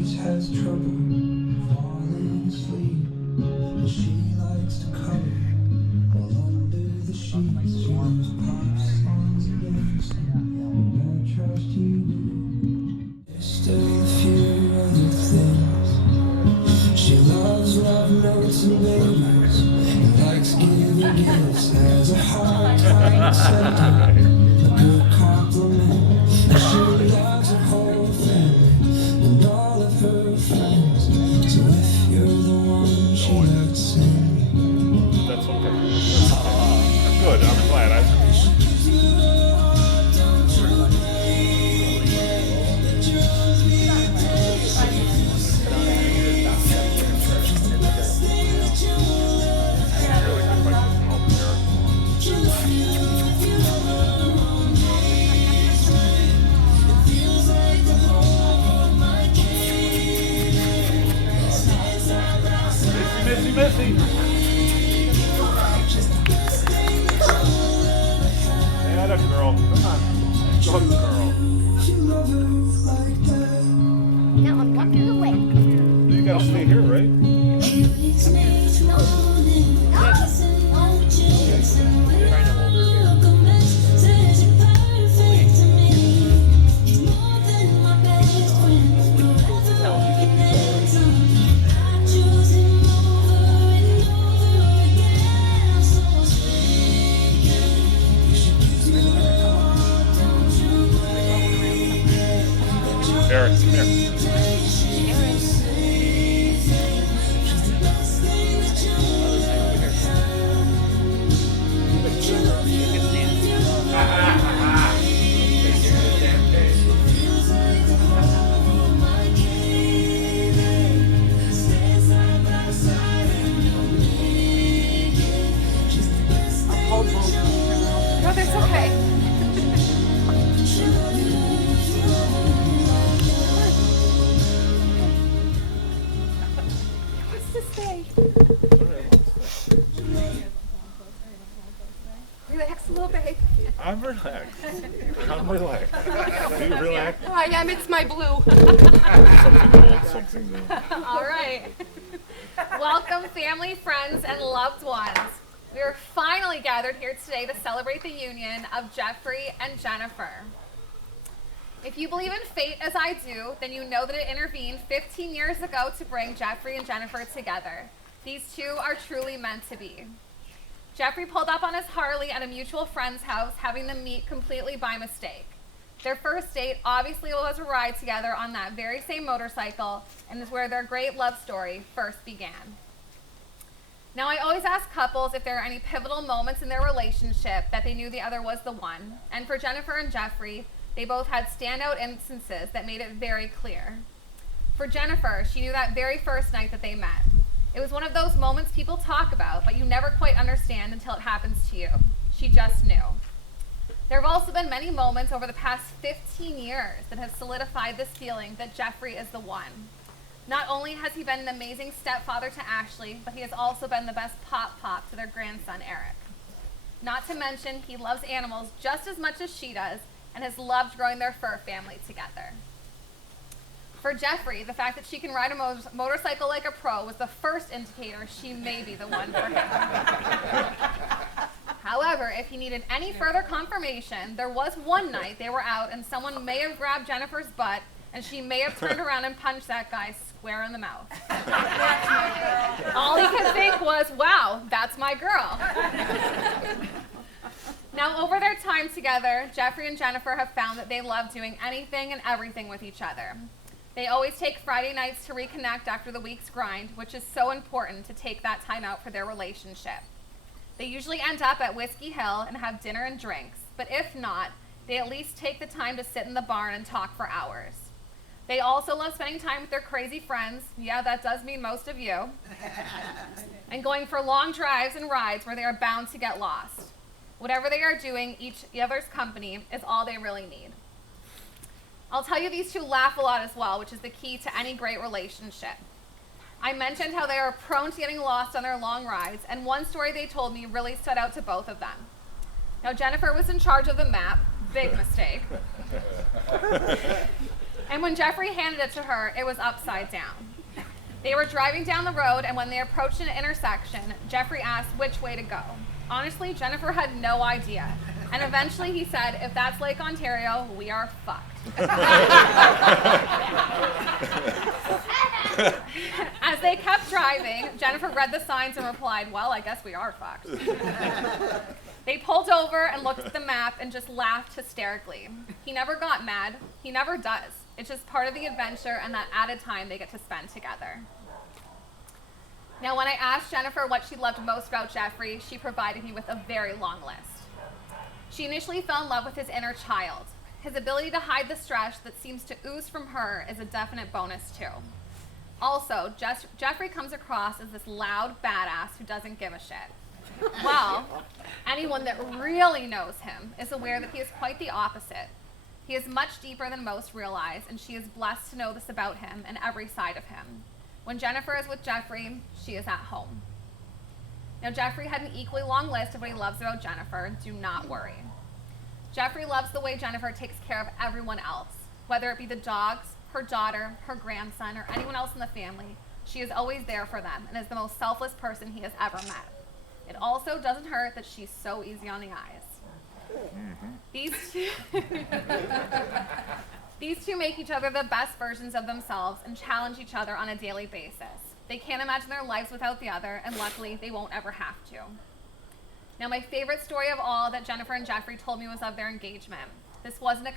always has trouble falling asleep. She likes to cuddle while under the sheets. She loves pop songs and dancing, and I trust you. There's still a few other things. She loves love notes and babies, and likes giving gifts. Has a hard time accepting a good compliment. And she loves her whole family and all of her friends. So if you're the one she left sing. That's okay. Good, I'm glad. Missy. Yeah, girl. Come on. Good girl. Now I'm walking away. You gotta stay here, right? Eric, come here. No, that's okay. What's to say? Relax a little bit. I'm relaxed. I'm relaxed. Are you relaxed? I am. It's my blue. Something old, something new. All right. Welcome, family, friends, and loved ones. We are finally gathered here today to celebrate the union of Jeffrey and Jennifer. If you believe in fate as I do, then you know that it intervened 15 years ago to bring Jeffrey and Jennifer together. These two are truly meant to be. Jeffrey pulled up on his Harley at a mutual friend's house, having them meet completely by mistake. Their first date obviously was a ride together on that very same motorcycle, and is where their great love story first began. Now, I always ask couples if there are any pivotal moments in their relationship that they knew the other was the one. And for Jennifer and Jeffrey, they both had standout instances that made it very clear. For Jennifer, she knew that very first night that they met. It was one of those moments people talk about, but you never quite understand until it happens to you. She just knew. There have also been many moments over the past 15 years that have solidified this feeling that Jeffrey is the one. Not only has he been an amazing stepfather to Ashley, but he has also been the best pop to their grandson, Eric. Not to mention, he loves animals just as much as she does, and has loved growing their fur family together. For Jeffrey, the fact that she can ride a motorcycle like a pro was the first indicator she may be the one for him. However, if he needed any further confirmation, there was one night they were out and someone may have grabbed Jennifer's butt, and she may have turned around and punched that guy square in the mouth. All he could think was, wow, that's my girl. Now, over their time together, Jeffrey and Jennifer have found that they love doing anything and everything with each other. They always take Friday nights to reconnect after the week's grind, which is so important to take that time out for their relationship. They usually end up at Whiskey Hill and have dinner and drinks, but if not, they at least take the time to sit in the barn and talk for hours. They also love spending time with their crazy friends, yeah, that does mean most of you, and going for long drives and rides where they are bound to get lost. Whatever they are doing, each other's company is all they really need. I'll tell you, these two laugh a lot as well, which is the key to any great relationship. I mentioned how they are prone to getting lost on their long rides, and one story they told me really stood out to both of them. Now, Jennifer was in charge of the map, big mistake. And when Jeffrey handed it to her, it was upside down. They were driving down the road, and when they approached an intersection, Jeffrey asked which way to go. Honestly, Jennifer had no idea. And eventually he said, if that's Lake Ontario, we are fucked. As they kept driving, Jennifer read the signs and replied, well, I guess we are fucked. They pulled over and looked at the map and just laughed hysterically. He never got mad. He never does. It's just part of the adventure and that added time they get to spend together. Now, when I asked Jennifer what she loved most about Jeffrey, she provided me with a very long list. She initially fell in love with his inner child. His ability to hide the stress that seems to ooze from her is a definite bonus, too. Also, Jeffrey comes across as this loud badass who doesn't give a shit. Well, anyone that really knows him is aware that he is quite the opposite. He is much deeper than most realize, and she is blessed to know this about him and every side of him. When Jennifer is with Jeffrey, she is at home. Now, Jeffrey had an equally long list of what he loves about Jennifer. Do not worry. Jeffrey loves the way Jennifer takes care of everyone else, whether it be the dogs, her daughter, her grandson, or anyone else in the family. She is always there for them and is the most selfless person he has ever met. It also doesn't hurt that she's so easy on the eyes. These two make each other the best versions of themselves and challenge each other on a daily basis. They can't imagine their lives without the other, and luckily they won't ever have to. Now, my favorite story of all that Jennifer and Jeffrey told me was of their engagement. This wasn't a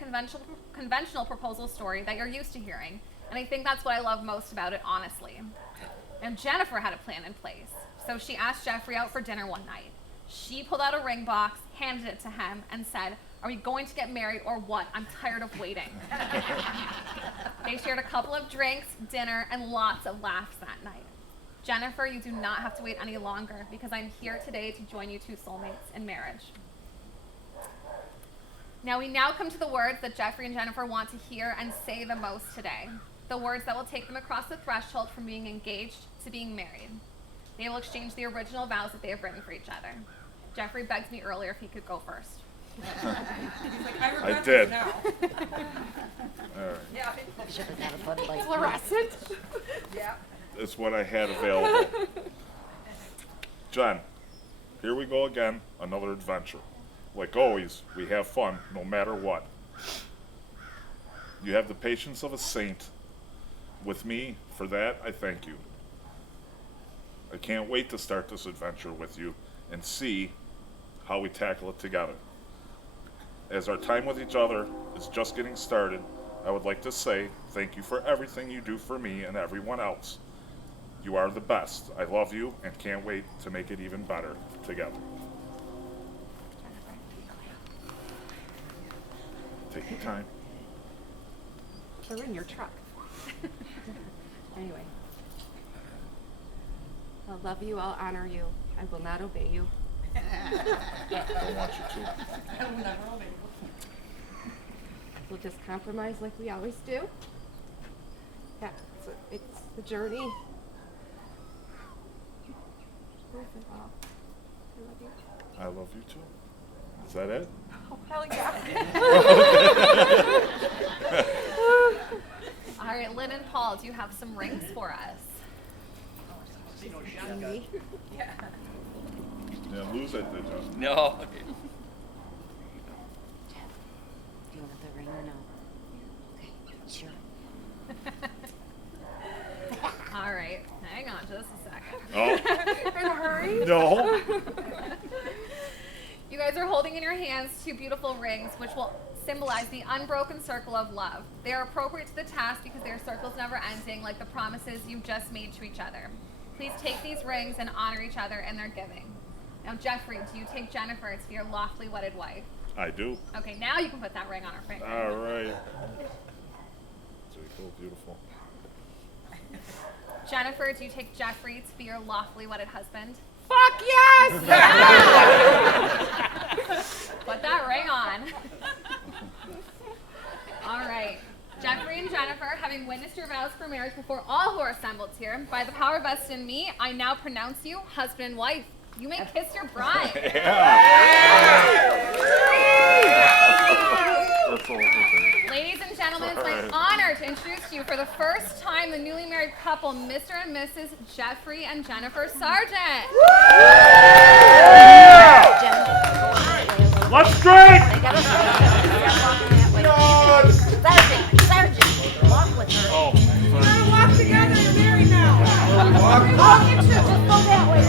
conventional proposal story that you're used to hearing, and I think that's what I love most about it, honestly. And Jennifer had a plan in place, so she asked Jeffrey out for dinner one night. She pulled out a ring box, handed it to him, and said, are we going to get married or what? I'm tired of waiting. They shared a couple of drinks, dinner, and lots of laughs that night. Jennifer, you do not have to wait any longer because I'm here today to join you two soulmates in marriage. Now we come to the words that Jeffrey and Jennifer want to hear and say the most today. The words that will take them across the threshold from being engaged to being married. They will exchange the original vows that they have written for each other. Jeffrey begged me earlier if he could go first. He's like, I regret I did. this now. All right. Yeah. Should have had a Bud Light. Fluorescent. Yeah. It's what I had available. Jen, here we go again, another adventure. Like always, we have fun no matter what. You have the patience of a saint. With me, for that, I thank you. I can't wait to start this adventure with you and see how we tackle it together. As our time with each other is just getting started, I would like to say thank you for everything you do for me and everyone else. You are the best. I love you and can't wait to make it even better together. Take your time. They're in your truck. Anyway. I'll love you, I'll honor you. I will not obey you. I don't want you to. I will never obey you. We'll just compromise like we always do. Yeah, it's the journey. Worth it all. I love you. I love you too. Is that it? Oh, hell yeah. All right, Lynn and Paul, do you have some rings for us? Me? Yeah. Yeah, lose it, did you? No. Do you want the ring or no? Okay, sure. All right, hang on just a second. Oh, In a hurry? no. You guys are holding in your hands two beautiful rings, which will symbolize the unbroken circle of love. They are appropriate to the task because they are circles never ending, like the promises you just made to each other. Please take these rings and honor each other in their giving. Now, Jeffrey, do you take Jennifer to be your lawfully wedded wife? I do. Okay, now you can put that ring on her finger. All right. So cool, beautiful. Jennifer, do you take Jeffrey to be your lawfully wedded husband? Fuck yes! Put that ring on. All right. Jeffrey and Jennifer, having witnessed your vows for marriage before all who are assembled here, by the power vested in me, I now pronounce you husband and wife. You may kiss your bride. Yeah. We're That's a little bit. Ladies and gentlemen, it's my honor to introduce to you for the first time the newly married couple, Mr. and Mrs. Jeffrey and Jennifer Sargent. Let's drink! Sergeant, walk with her. Oh, Gotta walk together, you're married now. Oh, you two, just go that way.